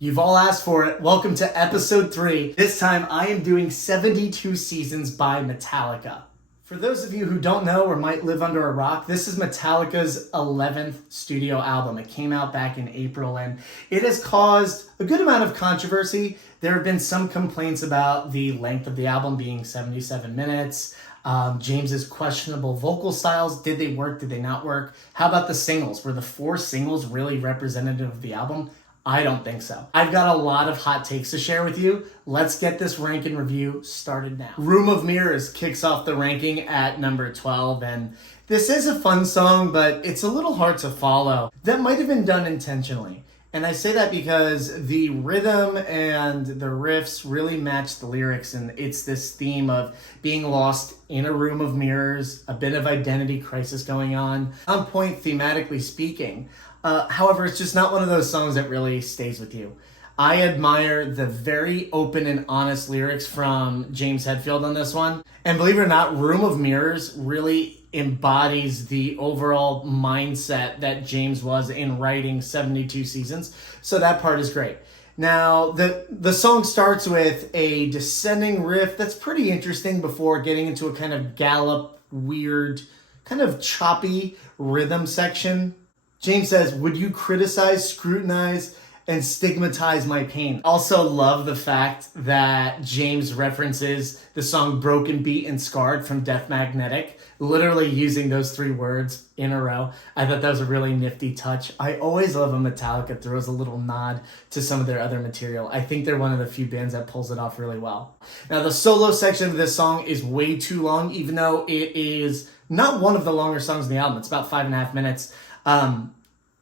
You've all asked for it. Welcome to episode 3. This time I am doing 72 Seasons by Metallica. For those of you who don't know or might live under a rock, this is Metallica's 11th studio album. It came out back in April and it has caused a good amount of controversy. There have been some complaints about the length of the album being 77 minutes. James's questionable vocal styles. Did they work? Did they not work? How about the singles? Were the 4 singles really representative of the album? I don't think so. I've got a lot of hot takes to share with you. Let's get this rank and review started now. Room of Mirrors kicks off the ranking at number 12, and this is a fun song, but it's a little hard to follow. That might have been done intentionally. And I say that because the rhythm and the riffs really match the lyrics, and it's this theme of being lost in a room of mirrors, a bit of identity crisis going on point thematically speaking. However, it's just not one of those songs that really stays with you. I admire the very open and honest lyrics from James Hetfield on this one. And believe it or not, Room of Mirrors really embodies the overall mindset that James was in writing 72 Seasons. So that part is great. Now, the song starts with a descending riff that's pretty interesting before getting into a kind of gallop, weird, kind of choppy rhythm section. James says, "Would you criticize, scrutinize, and stigmatize my pain?" Also love the fact that James references the song Broken Beat and Scarred from Death Magnetic, literally using those 3 words in a row. I thought that was a really nifty touch. I always love when Metallica throws a little nod to some of their other material. I think they're one of the few bands that pulls it off really well. Now, the solo section of this song is way too long, even though it is not one of the longer songs in the album. It's about 5.5 minutes.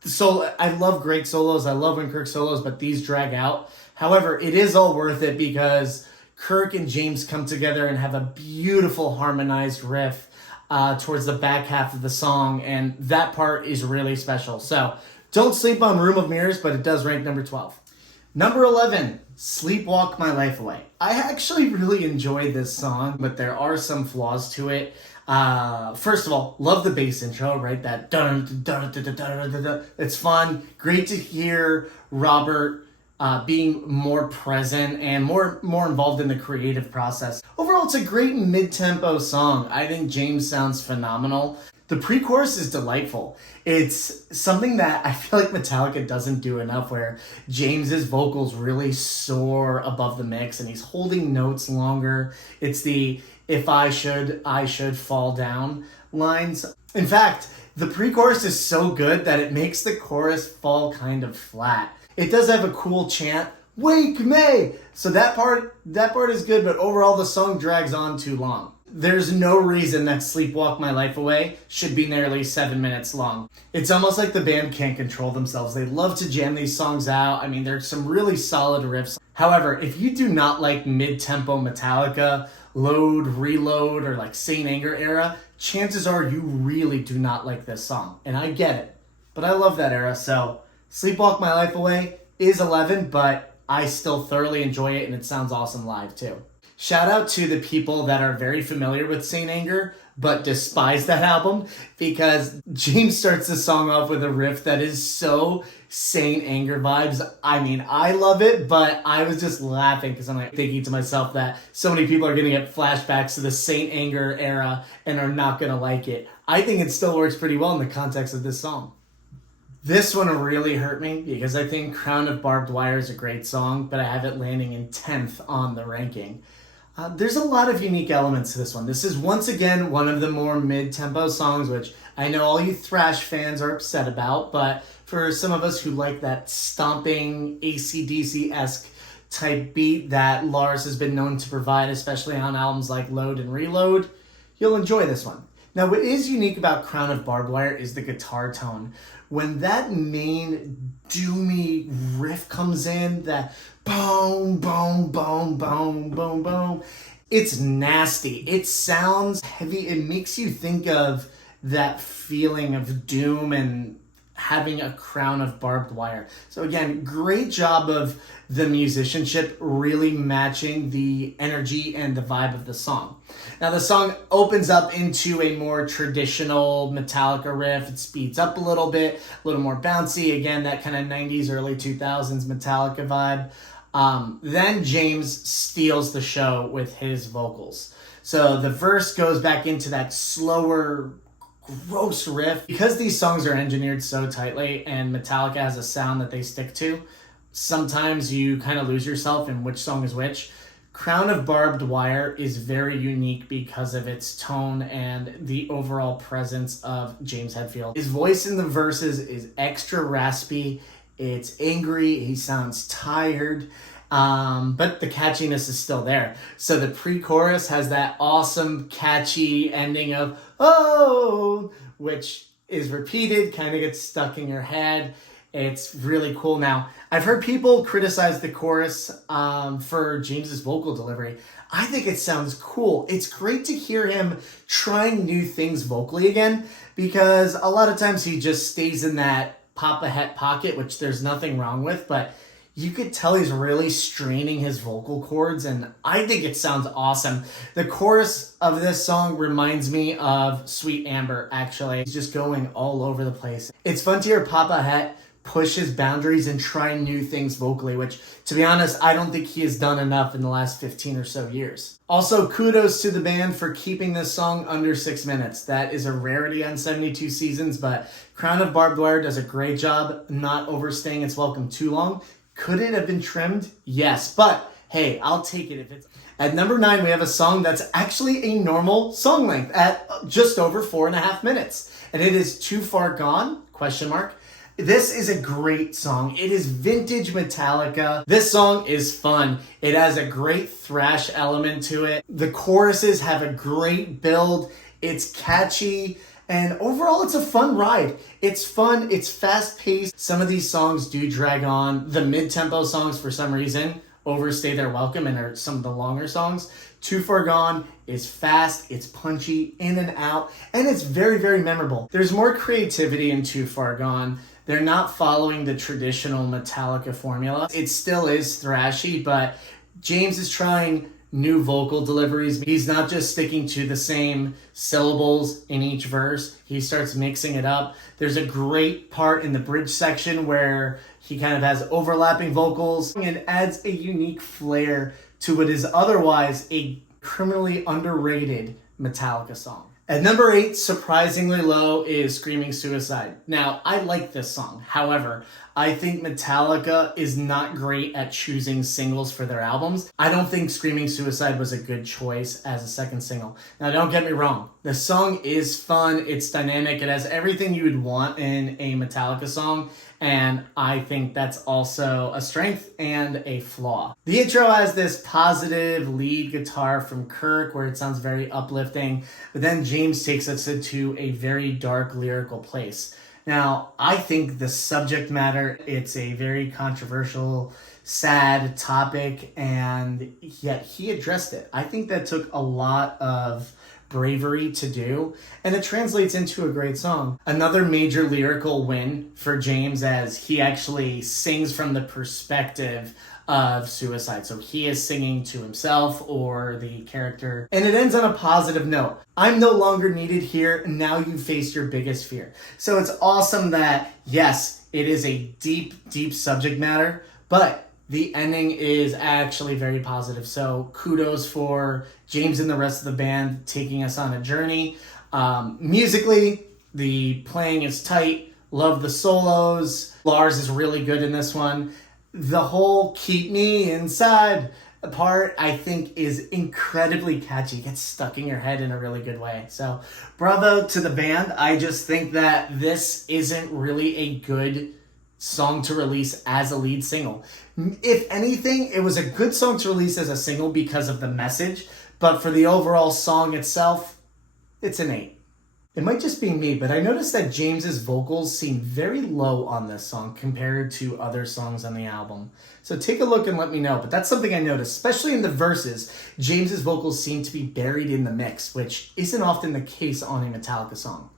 So I love great solos. I love when Kirk solos, but these drag out. However, it is all worth it because Kirk and James come together and have a beautiful harmonized riff towards the back half of the song, and that part is really special. So don't sleep on Room of Mirrors, but it does rank number 12. Number 11, Sleepwalk My Life Away. I actually really enjoy this song, but there are some flaws to it. First of all, love the bass intro, right? That dun dun dun dun dun dun dun. It's fun. Great to hear Robert being more present and more involved in the creative process. Overall, it's a great mid-tempo song. I think James sounds phenomenal. The pre-chorus is delightful. It's something that I feel like Metallica doesn't do enough, where James's vocals really soar above the mix and he's holding notes longer. It's the "if I should fall down" lines. In fact, the pre-chorus is so good that it makes the chorus fall kind of flat. It does have a cool chant, "Wake me!" So that part is good, but overall the song drags on too long. There's no reason that Sleepwalk My Life Away should be nearly 7 minutes long. It's almost like the band can't control themselves. They love to jam these songs out. I mean, there's some really solid riffs. However, if you do not like mid-tempo Metallica, Load, Reload, or like Saint Anger era, chances are you really do not like this song. And I get it, but I love that era. So Sleepwalk My Life Away is 11, but I still thoroughly enjoy it, and it sounds awesome live too. Shout out to the people that are very familiar with Saint Anger, but despise that album, because James starts the song off with a riff that is so Saint Anger vibes. I mean, I love it, but I was just laughing because I'm like thinking to myself that so many people are going to get flashbacks to the Saint Anger era and are not going to like it. I think it still works pretty well in the context of this song. This one really hurt me because I think Crown of Barbed Wire is a great song, but I have it landing in 10th on the ranking. There's a lot of unique elements to this one. This is once again one of the more mid-tempo songs, which I know all you thrash fans are upset about, but for some of us who like that stomping AC/DC-esque type beat that Lars has been known to provide, especially on albums like Load and Reload, you'll enjoy this one. Now, what is unique about Crown of Barbed Wire is the guitar tone. When that main doomy riff comes in, that boom, boom, boom, boom, boom, boom, it's nasty. It sounds heavy. It makes you think of that feeling of doom and having a crown of barbed wire. So again, great job of the musicianship really matching the energy and the vibe of the song. Now the song opens up into a more traditional Metallica riff. It speeds up a little bit, a little more bouncy. Again, that kind of 90s, early 2000s Metallica vibe. Then James steals the show with his vocals. So the verse goes back into that slower, gross riff. Because these songs are engineered so tightly and Metallica has a sound that they stick to, sometimes you kind of lose yourself in which song is which. Crown of Barbed Wire is very unique because of its tone and the overall presence of James Hetfield. His voice in the verses is extra raspy. It's angry. He sounds tired. But the catchiness is still there. So the pre-chorus has that awesome, catchy ending of, oh, which is repeated, kind of gets stuck in your head. It's really cool. Now, I've heard people criticize the chorus for James's vocal delivery. I think it sounds cool. It's great to hear him trying new things vocally again, because a lot of times he just stays in that Papa Het pocket, which there's nothing wrong with, but you could tell he's really straining his vocal cords, and I think it sounds awesome. The chorus of this song reminds me of Sweet Amber, actually. He's just going all over the place. It's fun to hear Papa Het push his boundaries and try new things vocally, which, to be honest, I don't think he has done enough in the last 15 or so years. Also, kudos to the band for keeping this song under 6 minutes. That is a rarity on 72 seasons, but Crown of Barbed Wire does a great job not overstaying its welcome too long. Could it have been trimmed? Yes, but hey, I'll take it if it's... At number 9, we have a song that's actually a normal song length at just over 4.5 minutes. And it is Too Far Gone, ? This is a great song. It is vintage Metallica. This song is fun. It has a great thrash element to it. The choruses have a great build. It's catchy. And overall, it's a fun ride. It's fun. It's fast-paced. Some of these songs do drag on. The mid-tempo songs, for some reason, overstay their welcome and are some of the longer songs. Too Far Gone is fast, it's punchy, in and out, and it's very, very memorable. There's more creativity in Too Far Gone. They're not following the traditional Metallica formula. It still is thrashy, but James is trying new vocal deliveries. He's not just sticking to the same syllables in each verse. He starts mixing it up. There's a great part in the bridge section where he kind of has overlapping vocals and adds a unique flair to what is otherwise a criminally underrated Metallica song. At number 8, surprisingly low, is Screaming Suicide. Now, I like this song. However, I think Metallica is not great at choosing singles for their albums. I don't think Screaming Suicide was a good choice as a second single. Now, don't get me wrong. The song is fun. It's dynamic. It has everything you would want in a Metallica song. And I think that's also a strength and a flaw. The intro has this positive lead guitar from Kirk where it sounds very uplifting, but then James takes us into a very dark lyrical place. Now, I think the subject matter, it's a very controversial, sad topic, and yet he addressed it. I think that took a lot of bravery to do, and it translates into a great song. Another major lyrical win for James as he actually sings from the perspective of suicide. So he is singing to himself or the character, and it ends on a positive note. I'm no longer needed here. Now you face your biggest fear. So it's awesome that, yes, it is a deep, deep subject matter, but the ending is actually very positive. So kudos for James and the rest of the band taking us on a journey. Musically, the playing is tight. Love the solos. Lars is really good in this one. The whole keep me inside part, I think, is incredibly catchy. It gets stuck in your head in a really good way. So bravo to the band. I just think that this isn't really a good song to release as a lead single. If anything, it was a good song to release as a single because of the message, but for the overall song itself, it's an 8. It might just be me, but I noticed that James's vocals seem very low on this song compared to other songs on the album. So take a look and let me know, but that's something I noticed, especially in the verses. James's vocals seem to be buried in the mix, which isn't often the case on a Metallica song.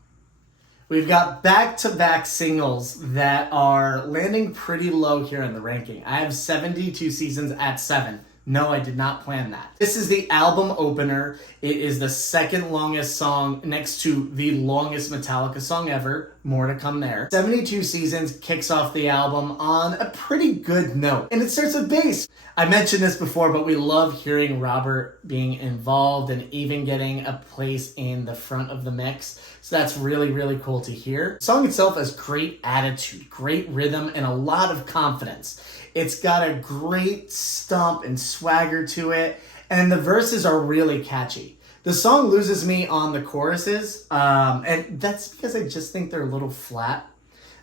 We've got back-to-back singles that are landing pretty low here in the ranking. I have 72 Seasons at 7. No, I did not plan that. This is the album opener. It is the second longest song next to the longest Metallica song ever. More to come there. 72 Seasons kicks off the album on a pretty good note. And it starts with bass. I mentioned this before, but we love hearing Robert being involved and even getting a place in the front of the mix. So that's really, really cool to hear. The song itself has great attitude, great rhythm, and a lot of confidence. It's got a great stomp and swagger to it, and the verses are really catchy. The song loses me on the choruses, and that's because I just think they're a little flat.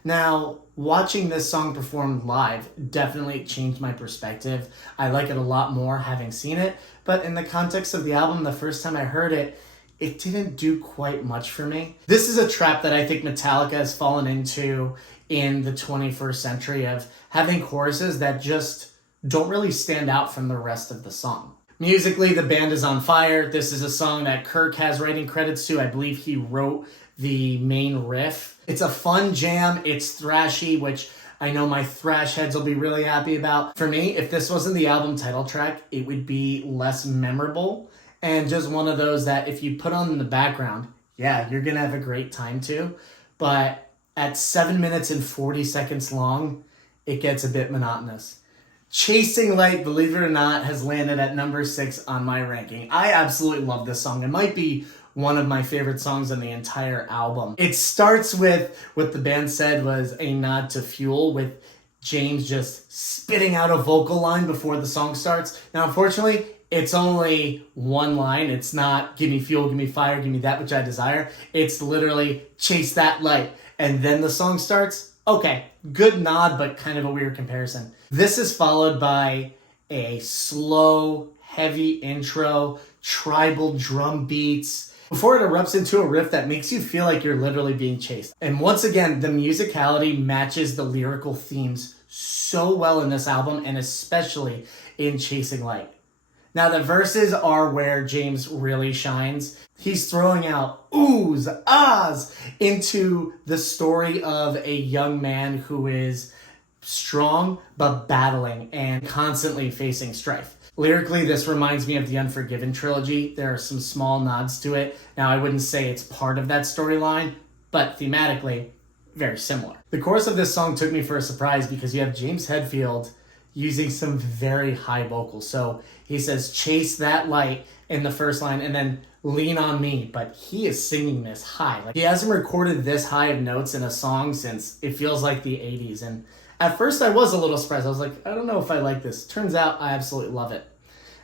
Now, watching this song performed live definitely changed my perspective. I like it a lot more having seen it, but in the context of the album, the first time I heard it, it didn't do quite much for me. This is a trap that I think Metallica has fallen into in the 21st century of having choruses that just don't really stand out from the rest of the song. Musically, the band is on fire. This is a song that Kirk has writing credits to. I believe he wrote the main riff. It's a fun jam. It's thrashy, which I know my thrash heads will be really happy about. For me, if this wasn't the album title track, it would be less memorable and just one of those that if you put on in the background, yeah, you're going to have a great time too. But at 7 minutes and 40 seconds long, it gets a bit monotonous. Chasing Light, believe it or not, has landed at number 6 on my ranking. I absolutely love this song. It might be one of my favorite songs on the entire album. It starts with what the band said was a nod to Fuel, with James just spitting out a vocal line before the song starts. Now, unfortunately, it's only one line. It's not give me fuel, give me fire, give me that which I desire. It's literally chase that light. And then the song starts. Okay, good nod, but kind of a weird comparison. This is followed by a slow, heavy intro, tribal drum beats, before it erupts into a riff that makes you feel like you're literally being chased. And once again, the musicality matches the lyrical themes so well in this album, and especially in Chasing Light. Now, the verses are where James really shines. He's throwing out oohs, ahs into the story of a young man who is strong but battling and constantly facing strife. Lyrically, this reminds me of the Unforgiven trilogy. There are some small nods to it. Now, I wouldn't say it's part of that storyline, but thematically, very similar. The chorus of this song took me for a surprise because you have James Hetfield using some very high vocals. So he says, chase that light in the first line and then lean on me. But he is singing this high. Like, he hasn't recorded this high of notes in a song since it feels like the 80s. And at first I was a little surprised. I was like, I don't know if I like this. Turns out I absolutely love it.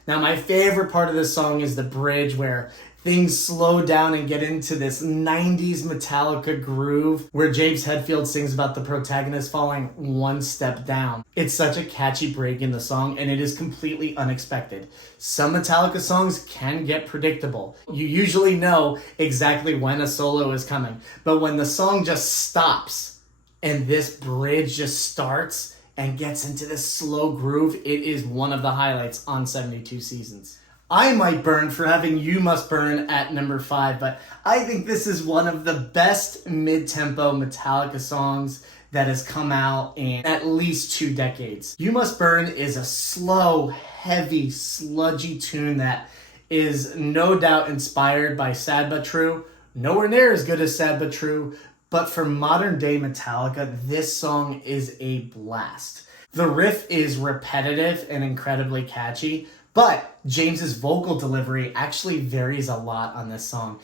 Now, my favorite part of this song is the bridge where things slow down and get into this 90s Metallica groove where James Hetfield sings about the protagonist falling one step down. It's such a catchy break in the song, and it is completely unexpected. Some Metallica songs can get predictable. You usually know exactly when a solo is coming, but when the song just stops and this bridge just starts and gets into this slow groove, it is one of the highlights on 72 Seasons. I might burn for having You Must Burn at number 5, but I think this is one of the best mid-tempo Metallica songs that has come out in at least 2 decades. You Must Burn is a slow, heavy, sludgy tune that is no doubt inspired by Sad But True. Nowhere near as good as Sad But True, but for modern day Metallica, this song is a blast. The riff is repetitive and incredibly catchy, but James's vocal delivery actually varies a lot on this song.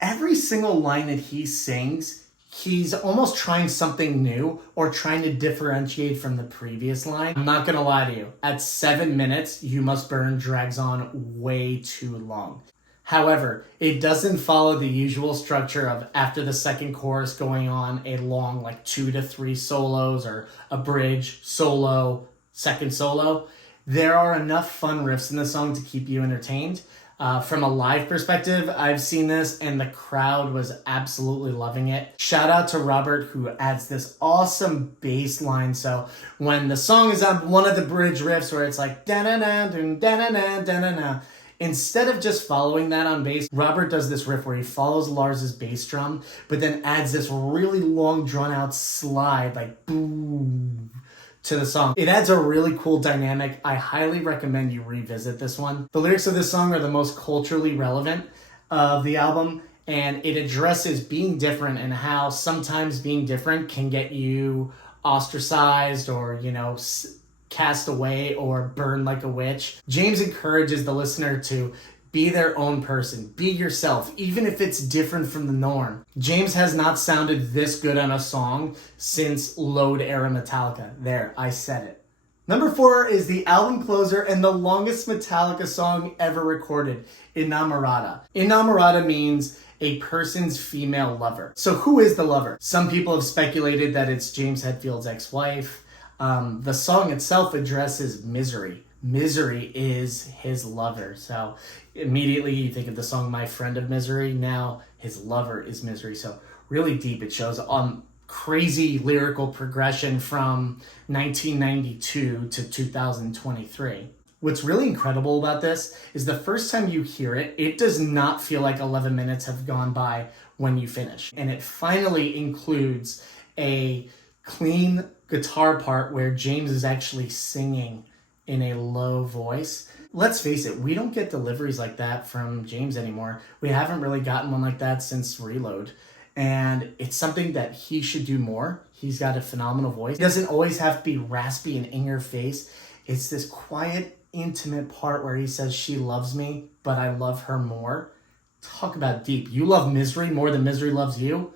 Every single line that he sings, he's almost trying something new or trying to differentiate from the previous line. I'm not gonna lie to you, at 7 minutes, You Must Burn drags on way too long. However, it doesn't follow the usual structure of after the second chorus going on a long 2 to 3 solos or a bridge, solo, second solo. There are enough fun riffs in the song to keep you entertained. From a live perspective, I've seen this and the crowd was absolutely loving it. Shout out to Robert, who adds this awesome bass line. So when the song is on one of the bridge riffs where it's like da-na-na, da-na-na, da-na-na, Instead of just following that on bass, Robert does this riff where he follows Lars's bass drum, but then adds this really long drawn out slide, like boom, to the song. It adds a really cool dynamic. I highly recommend you revisit this one. The lyrics of this song are the most culturally relevant of the album, and it addresses being different and how sometimes being different can get you ostracized or, cast away or burned like a witch. James encourages the listener to be their own person, be yourself, even if it's different from the norm. James has not sounded this good on a song since Load era Metallica. There, I said it. Number 4 is the album closer and the longest Metallica song ever recorded, Inamorata. Inamorata means a person's female lover. So who is the lover? Some people have speculated that it's James Hetfield's ex-wife. The song itself addresses misery. Misery is his lover. So immediately you think of the song My Friend of Misery. Now his lover is misery. So really deep. It shows crazy lyrical progression from 1992 to 2023. What's really incredible about this is the first time you hear it, it does not feel like 11 minutes have gone by when you finish. And it finally includes a clean guitar part where James is actually singing in a low voice. Let's face it, we don't get deliveries like that from James anymore. We haven't really gotten one like that since Reload. And it's something that he should do more. He's got a phenomenal voice. He doesn't always have to be raspy and in your face. It's this quiet, intimate part where he says, she loves me, but I love her more. Talk about deep. You love misery more than misery loves you?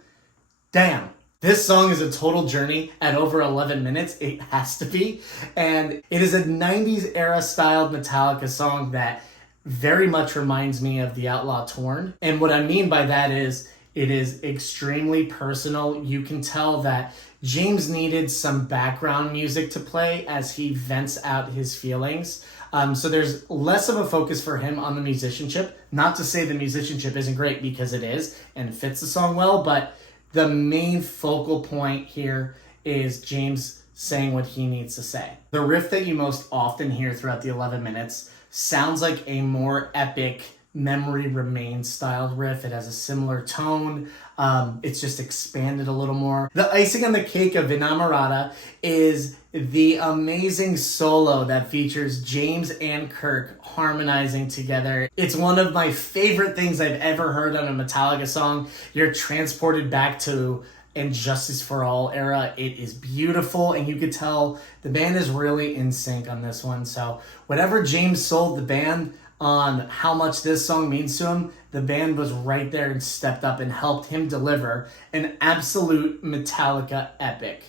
Damn. This song is a total journey at over 11 minutes. It has to be. And it is a 90s era styled Metallica song that very much reminds me of The Outlaw Torn. And what I mean by that is it is extremely personal. You can tell that James needed some background music to play as he vents out his feelings. So there's less of a focus for him on the musicianship. Not to say the musicianship isn't great, because it is and fits the song well, but the main focal point here is James saying what he needs to say. The riff that you most often hear throughout the 11 minutes sounds like a more epic Memory Remains styled riff. It has a similar tone. It's just expanded a little more. The icing on the cake of Inamorata is the amazing solo that features James and Kirk harmonizing together. It's one of my favorite things I've ever heard on a Metallica song. You're transported back to And Justice for All era. It is beautiful, and you could tell the band is really in sync on this one. So whatever James sold the band on how much this song means to him, the band was right there and stepped up and helped him deliver an absolute Metallica epic.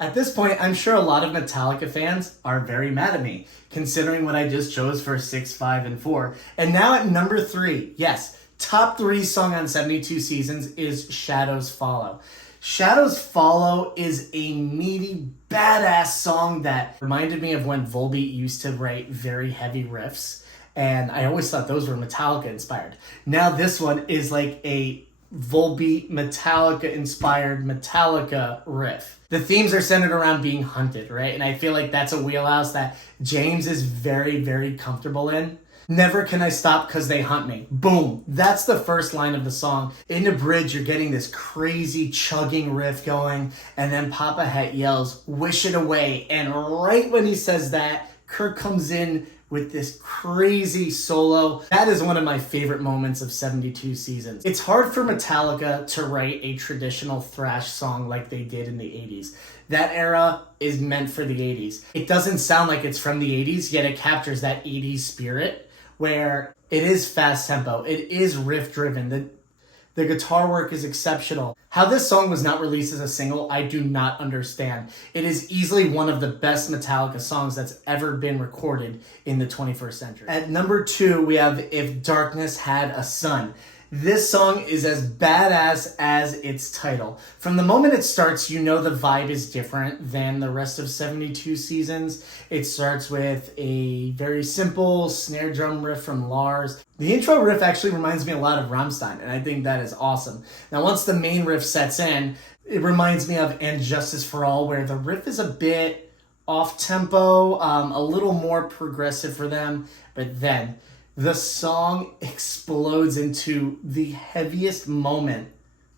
At this point, I'm sure a lot of Metallica fans are very mad at me, considering what I just chose for 6, 5, and 4. And now at number 3, yes, top 3 song on 72 Seasons is Shadows Follow. Shadows Follow is a meaty, badass song that reminded me of when Volbeat used to write very heavy riffs. And I always thought those were Metallica inspired. Now this one is like a Volbeat Metallica inspired Metallica riff. The themes are centered around being hunted, right? And I feel like that's a wheelhouse that James is very, very comfortable in. Never can I stop because they hunt me. Boom. That's the first line of the song. In the bridge, you're getting this crazy chugging riff going. And then Papa Het yells, wish it away. And right when he says that, Kirk comes in with this crazy solo. That is one of my favorite moments of 72 Seasons. It's hard for Metallica to write a traditional thrash song like they did in the 80s. That era is meant for the 80s. It doesn't sound like it's from the 80s, yet it captures that 80s spirit where it is fast tempo. It is riff driven. The guitar work is exceptional. How this song was not released as a single, I do not understand. It is easily one of the best Metallica songs that's ever been recorded in the 21st century. At number 2, we have If Darkness Had a Sun. This song is as badass as its title. From the moment it starts, you know the vibe is different than the rest of 72 Seasons. It starts with a very simple snare drum riff from Lars. The intro riff actually reminds me a lot of Rammstein, and I think that is awesome. Now, once the main riff sets in, it reminds me of And Justice for All, where the riff is a bit off-tempo, a little more progressive for them, but then The song explodes into the heaviest moment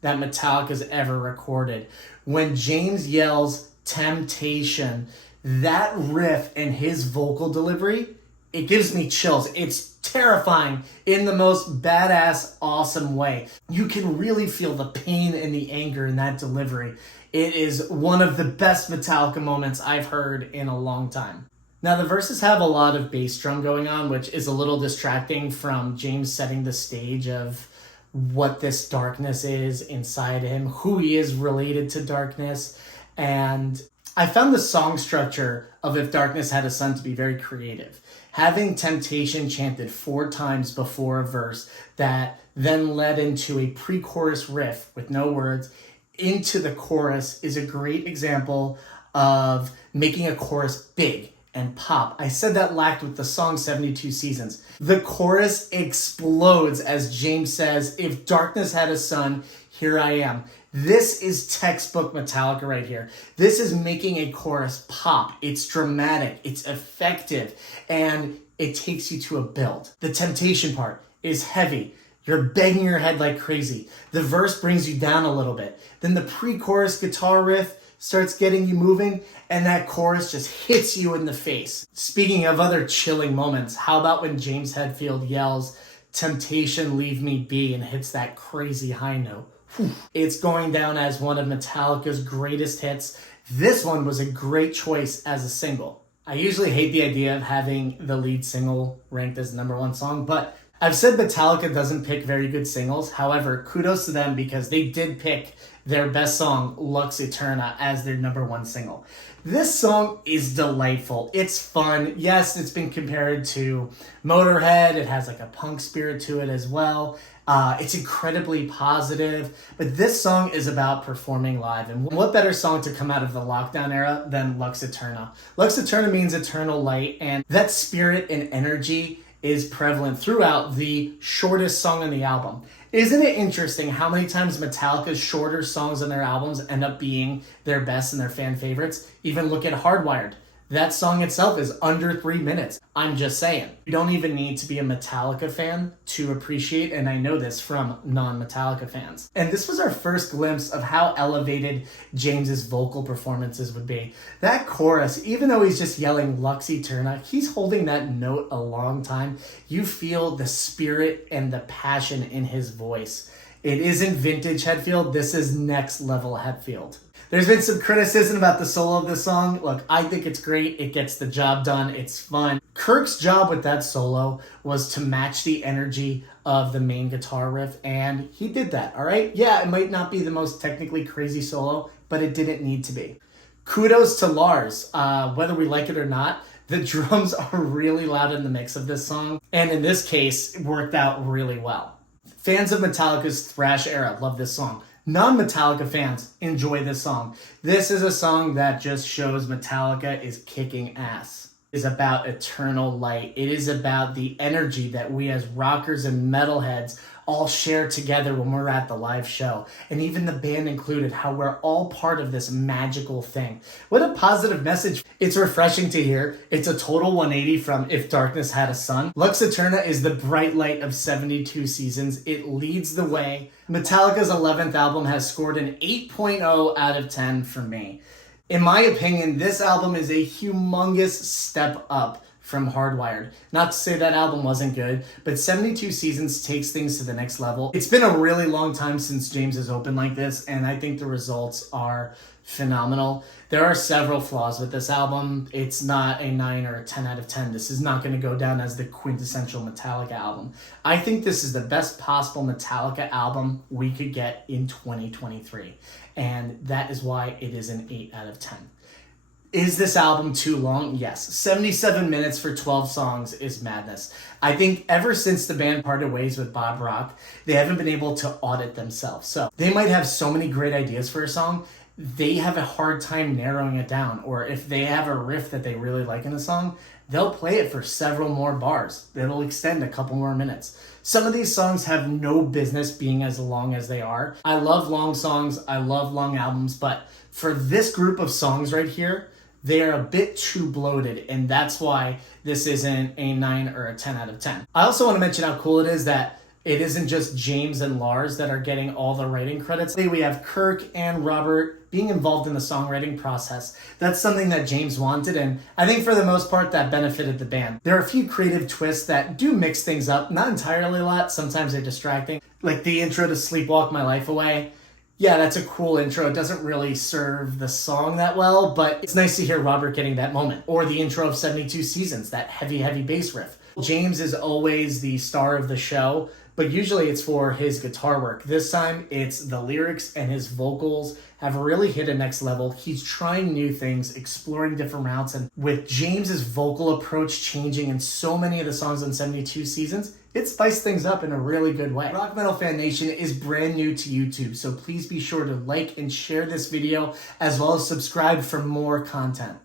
that Metallica's ever recorded. When James yells "Temptation," that riff and his vocal delivery, it gives me chills. It's terrifying in the most badass, awesome way. You can really feel the pain and the anger in that delivery. It is one of the best Metallica moments I've heard in a long time. Now, the verses have a lot of bass drum going on, which is a little distracting from James setting the stage of what this darkness is inside him, who he is related to darkness. And I found the song structure of If Darkness Had a Son to be very creative. Having Temptation chanted 4 times before a verse that then led into a pre-chorus riff with no words into the chorus is a great example of making a chorus big and pop. I said that lacked with the song 72 Seasons. The chorus explodes as James says, "If darkness had a son, here I am." This is textbook Metallica right here. This is making a chorus pop. It's dramatic, it's effective, and it takes you to a build. The temptation part is heavy. You're banging your head like crazy. The verse brings you down a little bit. Then the pre-chorus guitar riff starts getting you moving, and that chorus just hits you in the face. Speaking of other chilling moments, how about when James Hetfield yells, "Temptation, leave me be," and hits that crazy high note? Whew. It's going down as one of Metallica's greatest hits. This one was a great choice as a single. I usually hate the idea of having the lead single ranked as number 1 song, but I've said Metallica doesn't pick very good singles. However, kudos to them because they did pick their best song, Lux Eterna, as their number 1 single. This song is delightful. It's fun. Yes, it's been compared to Motorhead. It has like a punk spirit to it as well. It's incredibly positive, but this song is about performing live. And what better song to come out of the lockdown era than Lux Eterna? Lux Eterna means eternal light, and that spirit and energy is prevalent throughout the shortest song on the album. Isn't it interesting how many times Metallica's shorter songs on their albums end up being their best and their fan favorites? Even look at Hardwired. That song itself is under 3 minutes. I'm just saying. You don't even need to be a Metallica fan to appreciate, and I know this from non-Metallica fans. And this was our first glimpse of how elevated James's vocal performances would be. That chorus, even though he's just yelling Lux Eterna, he's holding that note a long time. You feel the spirit and the passion in his voice. It isn't vintage Hetfield. This is next level Hetfield. There's been some criticism about the solo of this song. Look, I think it's great. It gets the job done. It's fun. Kirk's job with that solo was to match the energy of the main guitar riff, and he did that, all right? Yeah, it might not be the most technically crazy solo, but it didn't need to be. Kudos to Lars. Whether we like it or not, the drums are really loud in the mix of this song, and in this case, it worked out really well. Fans of Metallica's thrash era love this song. Non-Metallica fans enjoy this song. This is a song that just shows Metallica is kicking ass. It is about eternal light. It is about the energy that we as rockers and metalheads all share together when we're at the live show. And even the band included, how we're all part of this magical thing. What a positive message. It's refreshing to hear. It's a total 180 from If Darkness Had a Son. Lux Eterna is the bright light of 72 Seasons. It leads the way. Metallica's 11th album has scored an 8.0 out of 10 for me. In my opinion, this album is a humongous step up from Hardwired. Not to say that album wasn't good, but 72 Seasons takes things to the next level. It's been a really long time since James has opened like this, and I think the results are phenomenal. There are several flaws with this album. It's not a 9 or a 10 out of 10. This is not going to go down as the quintessential Metallica album. I think this is the best possible Metallica album we could get in 2023, and that is why it is an 8 out of 10. Is this album too long? Yes. 77 minutes for 12 songs is madness. I think ever since the band parted ways with Bob Rock, they haven't been able to audit themselves. So they might have so many great ideas for a song, they have a hard time narrowing it down. Or if they have a riff that they really like in a song, they'll play it for several more bars. It'll extend a couple more minutes. Some of these songs have no business being as long as they are. I love long songs. I love long albums. But for this group of songs right here, they are a bit too bloated, and that's why this isn't a 9 or a 10 out of 10. I also want to mention how cool it is that it isn't just James and Lars that are getting all the writing credits. We have Kirk and Robert being involved in the songwriting process. That's something that James wanted, and I think for the most part that benefited the band. There are a few creative twists that do mix things up, not entirely a lot, sometimes they're distracting. Like the intro to Sleepwalk My Life Away. Yeah, that's a cool intro. It doesn't really serve the song that well, but it's nice to hear Robert getting that moment. Or the intro of 72 Seasons, that heavy, heavy bass riff. James is always the star of the show, but usually it's for his guitar work. This time it's the lyrics, and his vocals have really hit a next level. He's trying new things, exploring different routes, and with James's vocal approach changing in so many of the songs on 72 Seasons, it spiced things up in a really good way. Rock Metal Fan Nation is brand new to YouTube, so please be sure to like and share this video, as well as subscribe for more content.